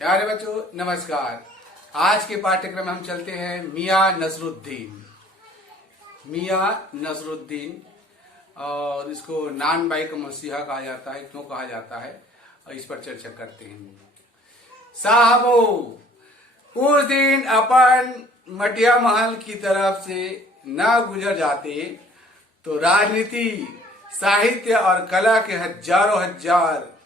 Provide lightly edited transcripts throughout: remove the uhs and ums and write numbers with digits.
प्यारे बच्चों नमस्कार। आज के पाठ्यक्रम में हम चलते हैं मियां नसरुद्दीन और इसको नान बाई का मसीहा कहा जाता है। क्यों कहा जाता है और इस पर चर्चा करते हैं। साहबो, उस दिन अपन मटिया महल की तरफ से न गुजर जाते तो राजनीति, साहित्य और कला के हजारों हजार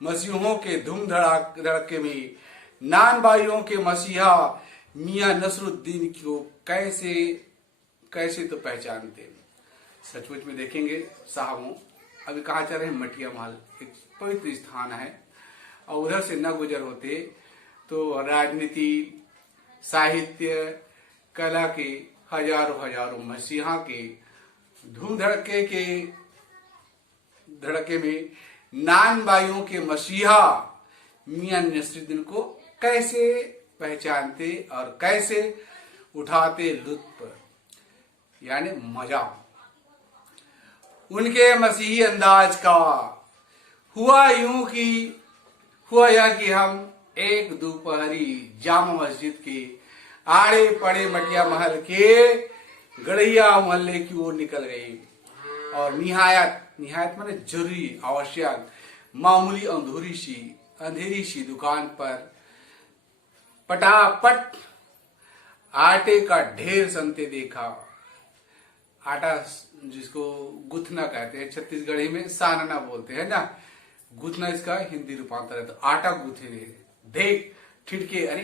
मसीहों के धूम धड़के में नान बाइयों के मसीहा मियां नसरुद्दीन को कैसे तो पहचानते। सचमुच में देखेंगे साहबों, अभी कहाँ चल रहे हैं मटिया महल, एक पवित्र स्थान है और उधर से न गुजर होते तो राजनीति, साहित्य, कला के हजारों मसीहा के धूम धड़के में नान बाइयों के मसीहा मियां नसरुद्दीन को कैसे पहचानते और कैसे उठाते लुत्फ, यानी मजा। उनके मसीही अंदाज का हुआ यह कि हम एक दोपहरी जामा मस्जिद के आड़े पड़े मटिया महल के गड़ैया मोहल्ले की ओर निकल गए और निहायत माने जरूरी, आवश्यक, मामूली अंधेरी सी दुकान पर पटापट आटे का ढेर सनते देखा। आटा जिसको गुथना कहते हैं, छत्तीसगढ़ी में सानना बोलते हैं ना, गुथना इसका हिंदी रूपांतर है। तो आटा गूथे देख ठिठके, अरे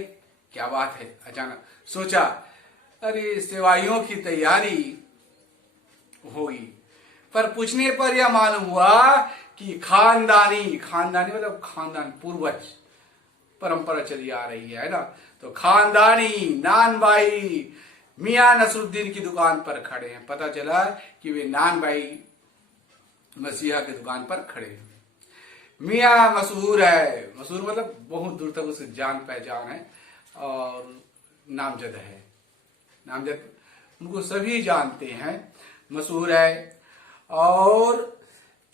क्या बात है। अचानक सोचा अरे सेवाइयों की तैयारी होगी, पर पूछने पर यह मालूम हुआ कि खानदानी मतलब खानदान, पूर्वज परंपरा चली आ रही है ना। तो खानदानी नान बाई मियां नसरुद्दीन की दुकान पर खड़े हैं। पता चला कि वे नान बाई मसीहा की दुकान पर खड़े हैं। मियां मशहूर मतलब बहुत दूर तक उसकी जान पहचान है और नामजद है। उनको सभी जानते हैं, मशहूर है और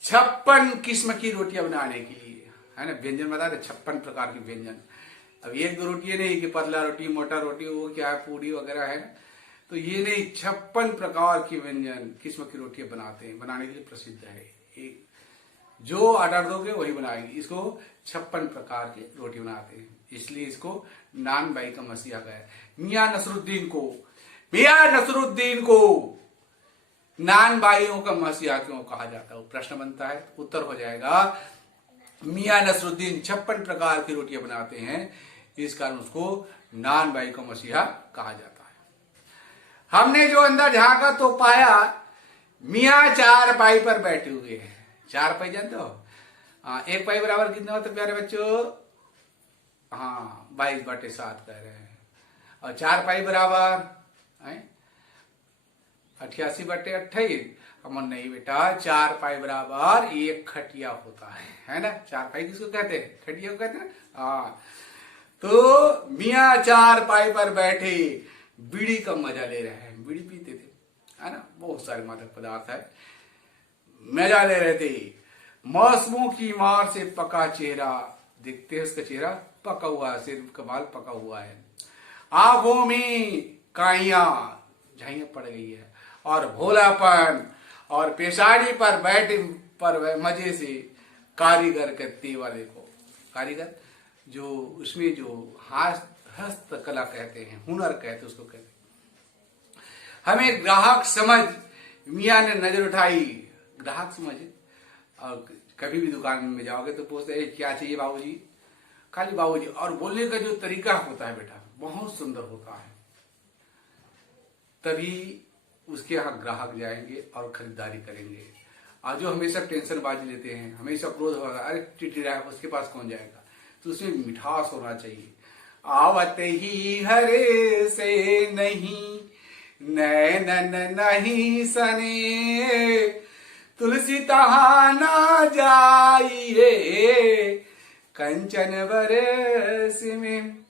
56 किस्म की रोटियां बनाने के लिए, है ना, व्यंजन बता रहे, 56 प्रकार के व्यंजन। अब एक दो रोटी नहीं कि पतला रोटी, मोटा रोटी, वो क्या है, पूड़ी वगैरह है, तो ये नहीं, 56 प्रकार की व्यंजन किस्म की रोटियां बनाते हैं, बनाने के लिए प्रसिद्ध है। जो ऑर्डर दोगे वही बनाएगी। इसको 56 प्रकार की रोटी बनाते हैं, इसलिए इसको नान बाई का मसीहा गया। मियां नसरुद्दीन को नान बाइयों का मसीहा क्यों कहा जाता है, प्रश्न बनता है। उत्तर हो जाएगा, मियां नसरुद्दीन 56 प्रकार की रोटियां बनाते हैं, इस कारण उसको नान बाई का मसीहा कहा जाता है। हमने जो अंदर झांका तो पाया मियां 4 पाई पर बैठे हुए हैं। 4 पाई जानते हो? एक पाई बराबर कितना होता है प्यारे बच्चों? 22/7 कह रहे हैं। और 4 पाई बराबर 88/28। अमन नहीं बेटा, 4 पाई बराबर 1 खटिया होता है ना। 4 पाई किसको कहते हैं? खटिया को कहते हैं। तो मियां 4 पाई पर बैठे बीड़ी का मजा ले रहे हैं। बीड़ी पीते थे, है ना, बहुत सारे मादक पदार्थ है, मजा ले रहे थे। मौसमों की मार से पका चेहरा देखते हैं, उसका चेहरा पका हुआ है, सिर का बाल पका हुआ है, आंखों में झाइयां पड़ गई है और भोलापन, और पेशानी पर बैठे पर मजे से कारीगर के तेवर देखो। कारीगर जो उसमें जो हस्तकला कहते हैं, हुनर कहते हैं, उसको कहते हैं। हमें ग्राहक समझ मियां ने नजर उठाई। ग्राहक समझ, और कभी भी दुकान में जाओगे तो पूछते हैं क्या चाहिए बाबूजी, खाली बाबूजी। और बोलने का जो तरीका होता है बेटा बहुत सुंदर होता है, तभी उसके यहाँ ग्राहक जाएंगे और खरीदारी करेंगे। और जो हमेशा टेंशनबाजी लेते हैं, हमेशा क्रोध होगा, अरे चिड़चिड़ा है, उसके पास कौन जाएगा, तो उसमें मिठास होना चाहिए। आवत ही हरे से नहीं नैनन नहीं सने, तुलसी तहा ना जाइए कंचन बरस में।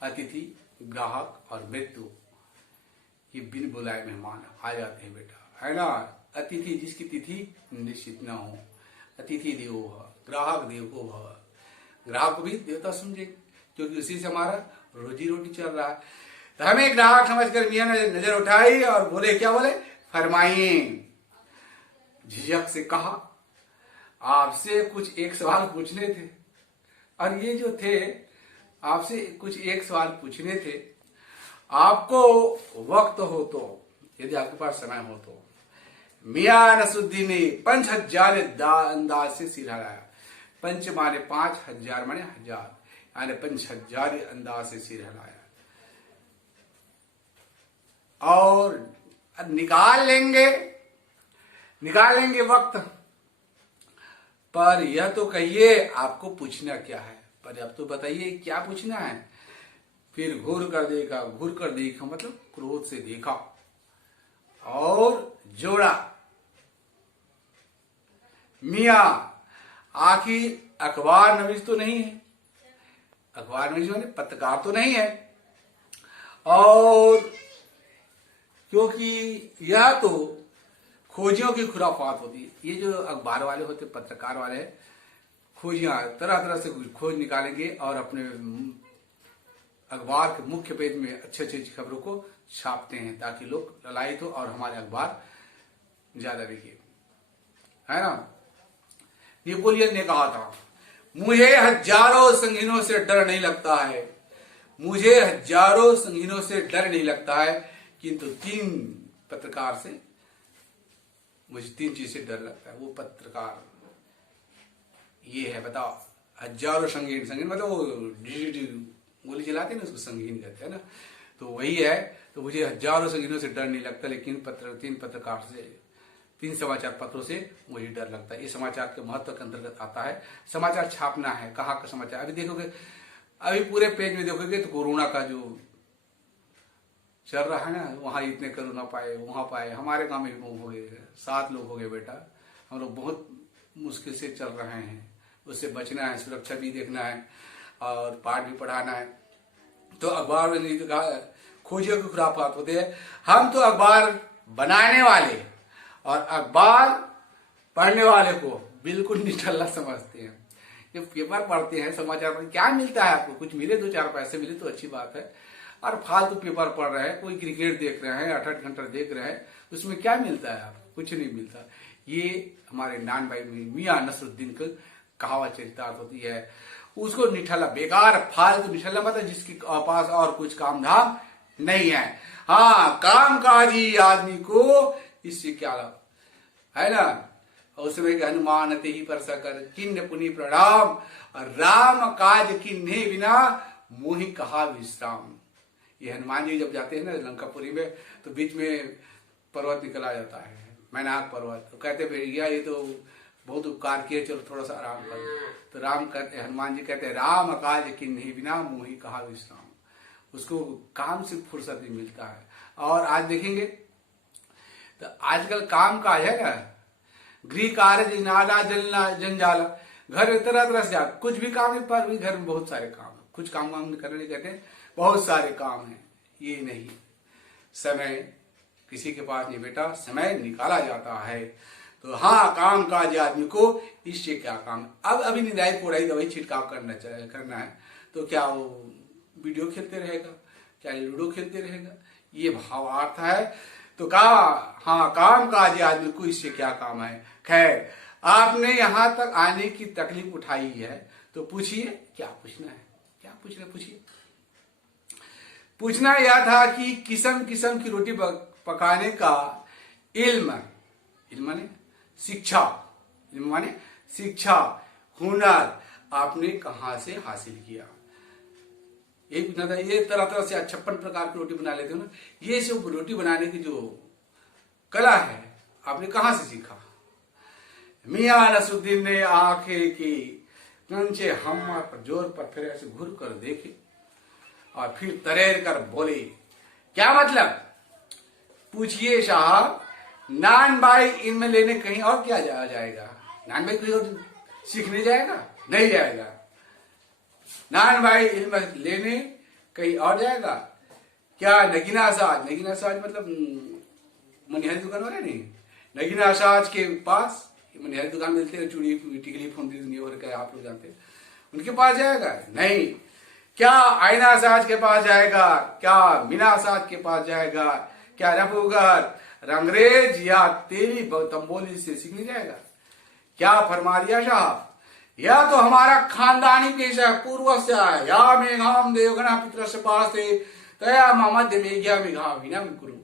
अतिथि, ग्राहक और मृत्यु, ये बिन बुलाए मेहमान आ जाते हैं बेटा, है ना। अतिथि जिसकी तिथि निश्चित न हो, अतिथि देवो भव, ग्राहक देवो भव, ग्राहक को भी देवता समझे, क्योंकि उसी से हमारा रोजी रोटी चल रहा है। तो हमें ग्राहक समझकर मियां ने नजर उठाई और बोले, क्या बोले, फरमाइए। झिझक से कहा, आपसे कुछ एक सवाल पूछने थे। और ये जो थे, आपसे कुछ एक सवाल पूछने थे, आपको वक्त हो तो, यदि आपके पास समय हो तो। मियां नसरुद्दीन ने 5000 अंदाज से सिर हिलाया। पंच माने 5000 माने हजार, यानी 5000 अंदाज से सिर हिलाया। और निकाल लेंगे वक्त, पर यह तो कहिए आपको पूछना क्या है। पर अब तो बताइए क्या पूछना है। फिर घूर कर देखा मतलब क्रोध से देखा और जोड़ा, मियां आखिर अखबार नवीस तो नहीं है, अखबार नवीस माने पत्रकार तो नहीं है, और क्योंकि यह तो खोजियों की खुराफात होती है। ये जो अखबार वाले होते, पत्रकार वाले, खोजियां तरह तरह से खोज निकालेंगे और अपने अखबार के मुख्य पेज में अच्छे अच्छी खबरों को छापते हैं, ताकि लोग ललायित हो और हमारे अखबार ज्यादा बिके, है ना। नेपोलियन ने कहा था, मुझे हजारों संगीनों से डर नहीं लगता है, मुझे हजारों संगीनों से डर नहीं लगता है, किंतु 3 पत्रकार से मुझे 3 चीज से डर लगता है। वो पत्रकार ये है, बताओ, हजारों संगीन मतलब वो गोली चलाते हैं ना, उसको संगीन कहते हैं ना, तो वही है। तो मुझे हजारों संगीनों से डर नहीं लगता, लेकिन 3 पत्रकार से, 3 समाचार पत्रों से मुझे डर लगता है। ये समाचार के महत्व के अंतर्गत आता है। समाचार छापना है, कहाँ का समाचार। अभी देखोगे, अभी पूरे पेज में देखोगे तो कोरोना का जो चल रहा है ना, वहां इतने कोरोना पाए, वहां पाए। हमारे गांव में हो गए 7 लोग हो गए बेटा। हम लोग बहुत मुश्किल से चल रहे हैं, उससे बचना है, सुरक्षा भी देखना है और पाठ भी पढ़ाना है। तो अखबार में नहीं तो कहा, खोजियों की खुराफात होते हैं। हम तो अखबार बनाने वाले और अखबार पढ़ने वाले को बिल्कुल निठल्ला समझते हैं। ये पेपर पढ़ते हैं, समाचार पढ़ते, क्या मिलता है आपको? कुछ मिले, 2-4 पैसे मिले तो अच्छी बात है। और फालतू पेपर पढ़ रहे हैं, कोई क्रिकेट देख रहे हैं, 8-8 घंटा देख रहे हैं, उसमें क्या मिलता है आपको? कुछ नहीं मिलता। ये हमारे नान भाई मियां नसरुद्दीन की कहावत चरितार्थ होती है। उसको निठल्ला, बेकार फालतू निठल्ला मतलब जिसके पास और कुछ काम धाम नहीं है। हाँ, काम काजी आदमी को इससे क्या लाभ है ना। उसमें हनुमान ते ही पर सकर किन्न पुनि प्रणाम, राम काज किन्हे बिना मोहि कहा विश्राम। ये हनुमान जी जब जाते हैं ना लंकापुरी में, तो बीच में पर्वत निकला जाता है, मैनाक पर्वत। तो कहते भैया ये तो बहुत उपकार किए, चलो थोड़ा सा आराम कर। तो राम कहते, हनुमान जी कहते हैं, राम काज किन्हे बिना मोहि कहा विश्राम। उसको काम से फुर्सत नहीं मिलता है। और आज देखेंगे तो आजकल काम काज है ना, गृह कार्य नाला जलना जंजाला, घर में तरह तरह से कुछ भी काम है, पर भी घर में बहुत सारे काम है। कुछ काम करने कहते हैं, बहुत सारे काम है। ये नहीं, समय किसी के पास नहीं बेटा, समय निकाला जाता है। तो हाँ, काम काज आदमी को इससे क्या काम। अब अभी निदाई कोड़ाई दवाई छिड़काव करना है, तो क्या वो वीडियो खेलते रहेगा, क्या लूडो खेलते रहेगा? ये भावार्थ है। तो कहा, हाँ, काम काज आदमी को इससे क्या काम है। खैर, आपने यहां तक आने की तकलीफ उठाई है, तो पूछिए क्या पूछना है, क्या पूछना, पूछिए। पूछना यह था कि किस्म किस्म की रोटी पकाने का इल्म माने शिक्षा, इल्म माने शिक्षा, हुनर आपने कहां से हासिल किया। एक पूछना था, ये तरह तरह से 56 प्रकार की रोटी बना लेते हो ना, ये सब रोटी बनाने की जो कला है आपने कहां से सीखा। मियां नसरुद्दीन ने आंखें की कंचे हम पर जोर पर फिर ऐसे घूर कर देखे और फिर तरेर कर बोले, क्या मतलब? पूछिए साहब। नान भाई इनमें लेने कहीं और क्या जाएगा? नान भाई कोई और सीखने जाएगा? नहीं जाएगा। नान भाई इल्म लेने कहीं और जाएगा क्या? नगीना साज, नगीना साज मतलब मनिहारी दुकान वाले नहीं, नगीना साज के पास मनिहारी दुकान मिलते हैं, चूड़ी टिकली फुंदी दुनिया भर का आप लोग जानते हैं। उनके पास जाएगा? नहीं। क्या आईना साज के पास जाएगा? क्या मीना साज के पास जाएगा? क्या रफूगर रंगरेज या तेरी तंबोली से सीखने जाएगा? क्या फरमा दिया साहब? यह तो हमारा खानदानी पेशा है, पूर्व से है। या मेघाम देवगणा पितर से पास तया मध्य मेघ्या मेघा विनम गुरु।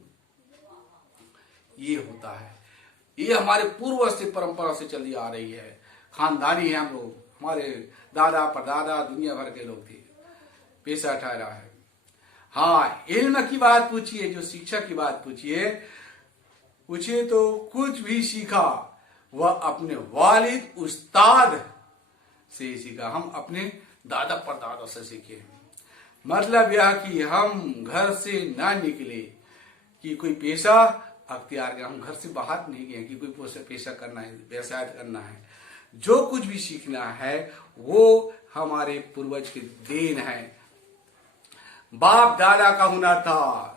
ये होता है, ये हमारे पूर्व से परंपरा से चली आ रही है, खानदानी है हम लोग, हमारे दादा परदादा दुनिया भर के लोग थे, पेशा ठहरा है। हाँ, इल्म की बात पूछिए, जो शिक्षा की बात पूछिए तो कुछ भी सीखा वह अपने वालिद उस्ताद से ही सीखा। हम अपने दादा परदादा से सीखे। मतलब यह कि हम घर से ना निकले कि कोई पेशा अख्तियार कर, हम घर से बाहर नहीं गए कि कोई पेशा करना है, व्यवसाय करना है। जो कुछ भी सीखना है वो हमारे पूर्वज के देन है। बाप दादा का हुनर था।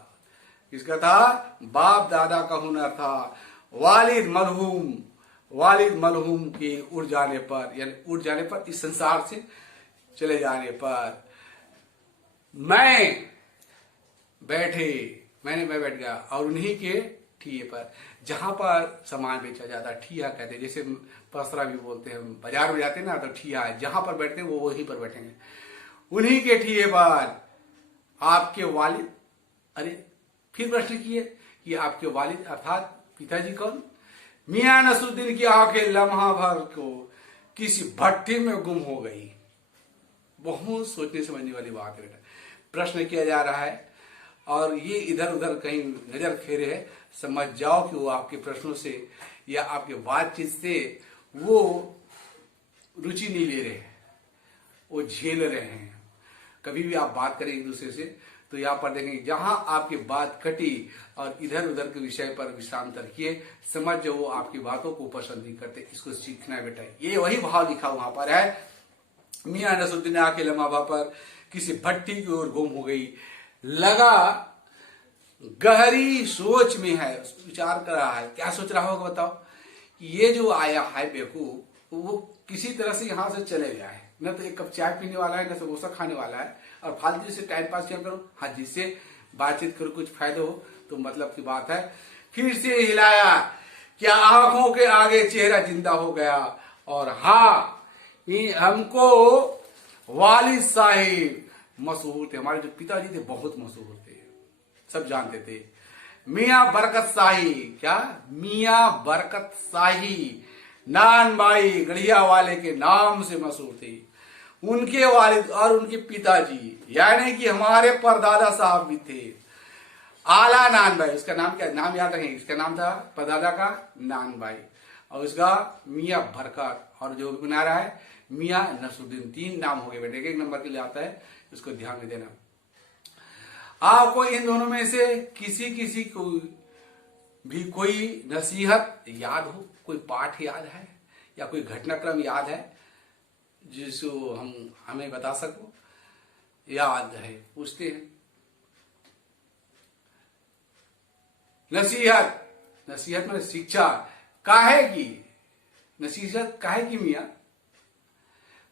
किसका था? बाप दादा का हुनर था। वालिद मरहूम के उड़ जाने पर, यानी उड़ जाने पर, इस संसार से चले जाने पर मैं बैठ गया और उन्हीं के ठिये पर, जहां पर सामान बेचा जाता, ठिया कहते हैं, जैसे पसरा भी बोलते हैं, बाजार में जाते हैं ना तो ठिया है, जहां पर बैठते हैं वो वहीं पर बैठेंगे। उन्हीं के ठिये पर आपके वालिद, अरे फिर प्रश्न किए कि आपके वालिद अर्थात पिताजी कौन? मियां नसरुद्दीन की आंखें लम्हा भर को किसी भट्टी में गुम हो गई। बहुत सोचने समझने वाली बात है बेटा। प्रश्न किया जा रहा है और ये इधर उधर कहीं नजर फेरे है, समझ जाओ कि वो आपके प्रश्नों से या आपके बातचीत से वो रुचि नहीं ले रहे हैं, वो झेल रहे हैं। कभी भी आप बात करें एक दूसरे से तो यहाँ पर देखेंगे जहां आपकी बात कटी और इधर उधर के विषय पर विषयांतर किए, समझ जो वो आपकी बातों को पसंद नहीं करते। इसको सीखना है बेटा। ये वही भाव लिखा वहां पर है। मियां नसरुद्दीन आके लम्हा पर किसी भट्टी की ओर गुम हो गई, लगा गहरी सोच में है, विचार कर रहा है। क्या सोच रहा होगा बताओ? ये जो आया है बेवकूफ, वो किसी तरह से यहां से चले गया है, न तो एक कप चाय पीने वाला है, न समोसा खाने वाला है, और फालतू से टाइम पास क्या करो। हाँ, जिससे बातचीत करो, कुछ फायदा हो तो मतलब की बात है। फिर से हिलाया, क्या आंखों के आगे चेहरा जिंदा हो गया। और हाँ, हमको वालिद साहिब मशहूर थे, हमारे जो पिताजी थे बहुत मशहूर थे, सब जानते थे। मियां बरकत शाही, क्या? मियां बरकत शाही नान भाई गढ़िया वाले के नाम से मशहूर थे। उनके वालिद और उनके पिताजी यानी कि हमारे परदादा साहब भी थे। आला नान भाई, उसका नाम क्या? नाम याद रखेंगे, इसका नाम था परदादा का नान भाई, और उसका मियां बरकत, और जो बना रहा है मियां नसरुद्दीन। 3 नाम हो गए बेटे, एक नंबर के लिए आता है, इसको ध्यान में देना। आपको इन दोनों में से किसी को भी कोई नसीहत याद हो, कोई पाठ याद है या कोई घटनाक्रम याद है जिसको हमें बता सको? याद है? पूछते हैं। नसीहत में शिक्षा काहे की? नसीहत काहे की मियां?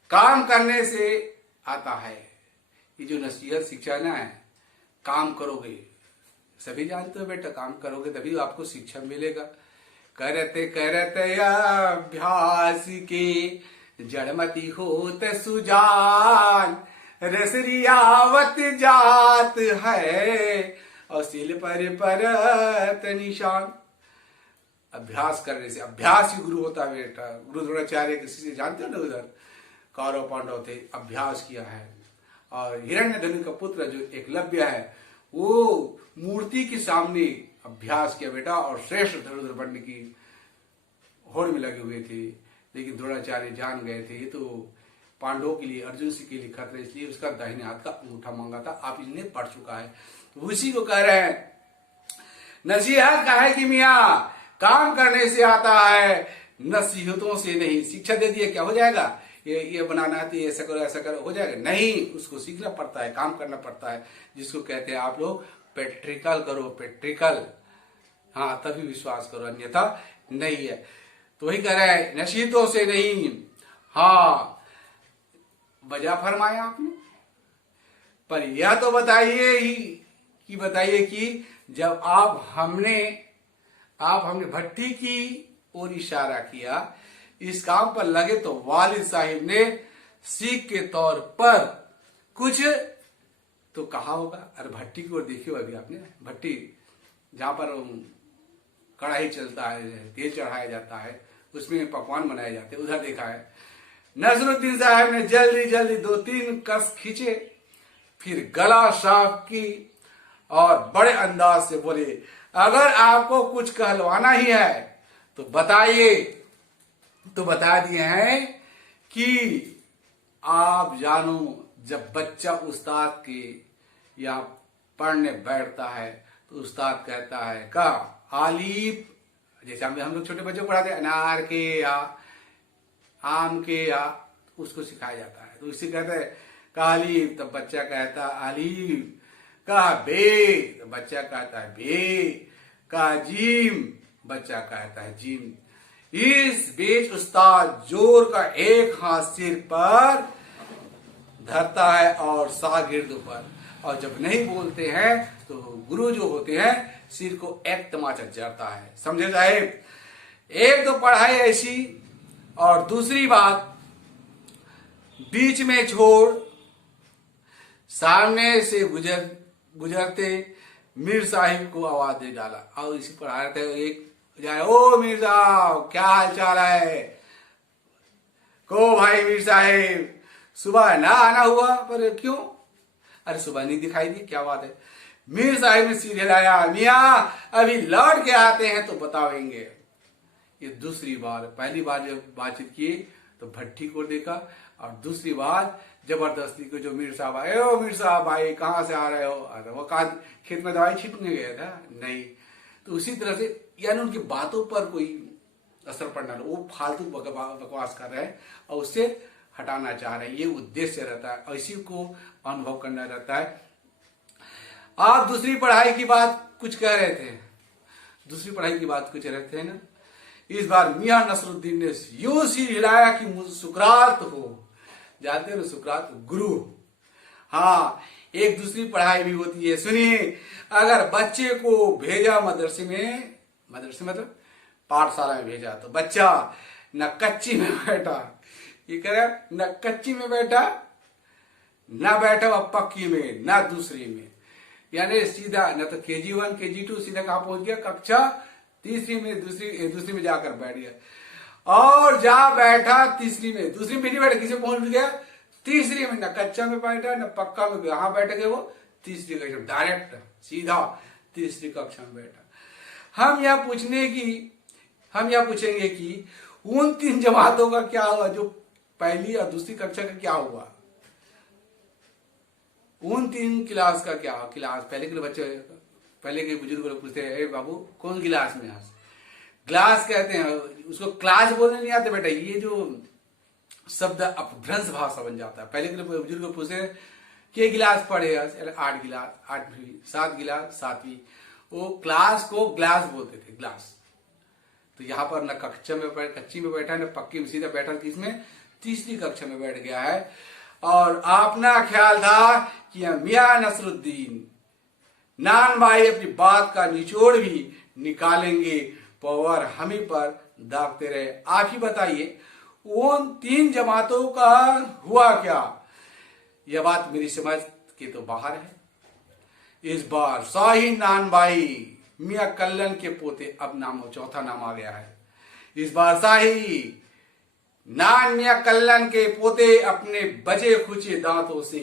काम करने से आता है। ये जो नसीहत शिक्षा ना है, काम करोगे, सभी जानते हो बेटा, काम करोगे तभी आपको शिक्षा मिलेगा। करते करते अभ्यास के जड़मती होत सुजान, रसरियावत जात है और सिल पर परत निशान। अभ्यास करने से, अभ्यास ही गुरु होता है बेटा। गुरु द्रोणाचार्य किसी से जानते हो ना, उधर कौरव पांडव थे, अभ्यास किया है। और हिरण्यधनु का पुत्र जो एकलव्य है, वो मूर्ति के सामने अभ्यास किया बेटा, और श्रेष्ठ धनुर्धर बनने की होड़ में लगे हुए थे। लेकिन द्रोणाचार्य जान गए थे ये तो पांडवों के लिए, अर्जुन सिंह के लिए खतरा, इसलिए उसका दाहिने हाथ का अंगूठा मांगा था। आप इन्हें पढ़ चुका है, तो उसी को कह रहे हैं। नसीहत का है कि मियां काम करने से आता है, नसीहतों से नहीं। शिक्षा दे दिया क्या हो जाएगा? ये बनाना है तो ये ऐसा करो, ऐसा करो, हो जाएगा? नहीं, उसको सीखना पड़ता है, काम करना पड़ता है, जिसको कहते हैं आप लोग प्रैक्टिकल करो, प्रैक्टिकल। हाँ, तभी विश्वास करो, अन्यथा नहीं है। तो वही कह रहा है, नसीहतों से नहीं, हाँ वजह फरमाया आपने। पर यह तो बताइए ही कि बताइए कि जब हमने भट्टी की ओर इशारा किया, इस काम पर लगे, तो वालिद साहिब ने सीख के तौर पर कुछ तो कहा होगा। अरे भट्टी की ओर देखियो, अभी आपने भट्टी जहां पर कढ़ाई चलता है, तेल चढ़ाया जाता है, उसमें पकवान बनाए जाते हैं, उधर देखा है। नसरुद्दीन साहब ने जल्दी जल्दी 2-3 कस खींचे, फिर गला साफ की और बड़े अंदाज से बोले, अगर आपको कुछ कहलवाना ही है तो बताइए। तो बता दिए हैं कि आप जानो, जब बच्चा उस्ताद के या पढ़ने बैठता है तो उस्ताद कहता है का आलिफ, जैसे हम लोग छोटे बच्चों को पढ़ाते हैं, अनार के या आम के या, उसको सिखाया जाता है। तो उससे कहता है कालिफ, तब बच्चा कहता है आलिफ। का बे, तो बच्चा कहता है बे। का जीम, बच्चा कहता है जीम। इस बीच उस्ताद जोर का एक हाथ सिर पर धरता है और शागिर्द पर, और जब नहीं बोलते हैं तो गुरु जो होते हैं सिर को एक तमाचा जड़ता है। समझे साहेब? एक तो पढ़ाई ऐसी, और दूसरी बात बीच में छोड़ सामने से गुजरते मीर साहिब को आवाज दे डाला, और इसी पढ़ा रहे थे। एक जाए, ओ मीर साहब क्या हाल चाल है? को भाई मीर साहिब सुबह ना आना हुआ? पर क्यों? अरे सुबह नहीं दिखाई दी, क्या बात है? मीर साहिब ने सीधे लाया, मियाँ अभी लौट के आते हैं तो बतावेंगे। ये दूसरी बार, पहली बार जब बातचीत की तो भट्टी को देखा, और दूसरी बार जबरदस्ती को जो मीर साहब आए, ओ मीर साहब भाई कहाँ से आ रहे हो? अरे वो कहा खेत में दवाई छींटने गया था। नहीं, तो उसी तरह से यानी उनकी बातों पर कोई असर पड़ना, वो फालतू बकवास कर रहे हैं और उससे हटाना चाह रहे हैं, ये उद्देश्य रहता है, और इसी को अनुभव करना रहता है। आप दूसरी पढ़ाई की बात कुछ कह रहे थे, दूसरी पढ़ाई की बात कुछ रहे थे ना। इस बार मियां नसरुद्दीन ने यूं सी हिलाया कि सुकरात हो, जानते हो सुकरात गुरु। हाँ, एक दूसरी पढ़ाई भी होती है, सुनिए। अगर बच्चे को भेजा मदरसे में, मदरसे मतलब पाठशाला में भेजा, तो बच्चा न कच्ची में बैठा, ये कह रहा न कच्ची में बैठा, न बैठा वह पक्की में, न दूसरी में, यानी सीधा न तो KG1 KG2 सीधा कहां पहुंच गया, कक्षा तीसरी में, दूसरी में जाकर बैठ गया, और जा बैठा तीसरी में, दूसरी में नहीं बैठा, किसी पहुंच गया तीसरी में, न कच्चा में बैठा न पक्का में, यहां बैठ गए वो तीसरी कक्षा, डायरेक्ट सीधा तीसरी कक्षा में बैठा। हम यह पूछेंगे कि उन 3 जमातों का क्या हुआ, जो पहली और दूसरी कक्षा का क्या हुआ? उन 3 क्लास का क्या? क्लास पहले के बच्चे, पहले के बुजुर्ग लोग पूछते हैं, बाबू कौन गिलास में? ग्लास कहते हैं उसको, क्लास बोलने नहीं आते बेटा। ये जो शब्द अपभ्रंश भाषा बन जाता है। पहले के बुजुर्ग पूछते हैं कि गिलास पढ़े? 8 गिलास, 8वीं, 7 गिलास, 7वीं। वो क्लास को ग्लास बोलते थे, ग्लास। तो यहाँ पर न कक्षा में कच्ची में बैठा, न पक्की में, सीधा बैठा किसमें? तीसरी कक्षा में बैठ गया है। और अपना ख्याल था कि मियां नसरुद्दीन नान भाई अपनी बात का निचोड़ भी निकालेंगे, पावर हम ही पर दागते रहे। आप ही बताइए उन 3 जमातों का हुआ क्या? यह बात मेरी समझ के तो बाहर है। इस बार शाहीन नान भाई मियां कल्लन के पोते, अब नाम चौथा नाम आ गया है। इस बार शाही नान मियां कल्लन के पोते अपने बचे खुचे दांतों से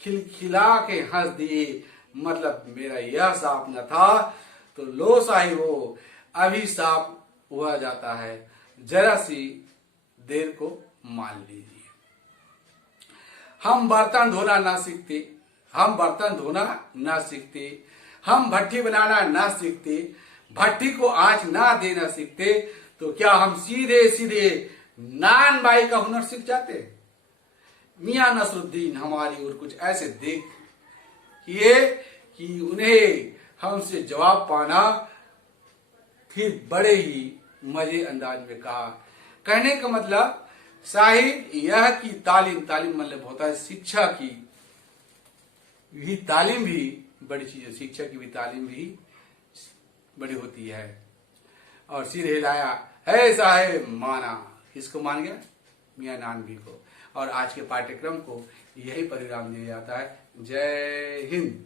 खिलखिला के हंस दिए। मतलब मेरा यह साफ न था तो लो साहिब हो, अभी साफ हुआ जाता है, जरा सी देर को मान लीजिए। हम बर्तन धोना ना सीखते, हम भट्टी बनाना ना सीखते, भट्टी को आंच ना देना सीखते, तो क्या हम सीधे सीधे नान भाई का हुनर सीख जाते? मियां नसरुद्दीन हमारी ओर कुछ ऐसे देख किए कि उन्हें हमसे जवाब पाना, फिर बड़े ही मजे अंदाज में कहा। कहने का मतलब साहिब यह की तालीम, तालीम मतलब होता है शिक्षा की भी तालीम भी बड़ी चीज है, शिक्षा की भी तालीम भी बड़ी होती है। और सिर हिलाया, है साहेब माना, किसको मान गया? मियां नानवी को। और आज के पाठ्यक्रम को यही परिणाम दिया जाता है। जय हिंद।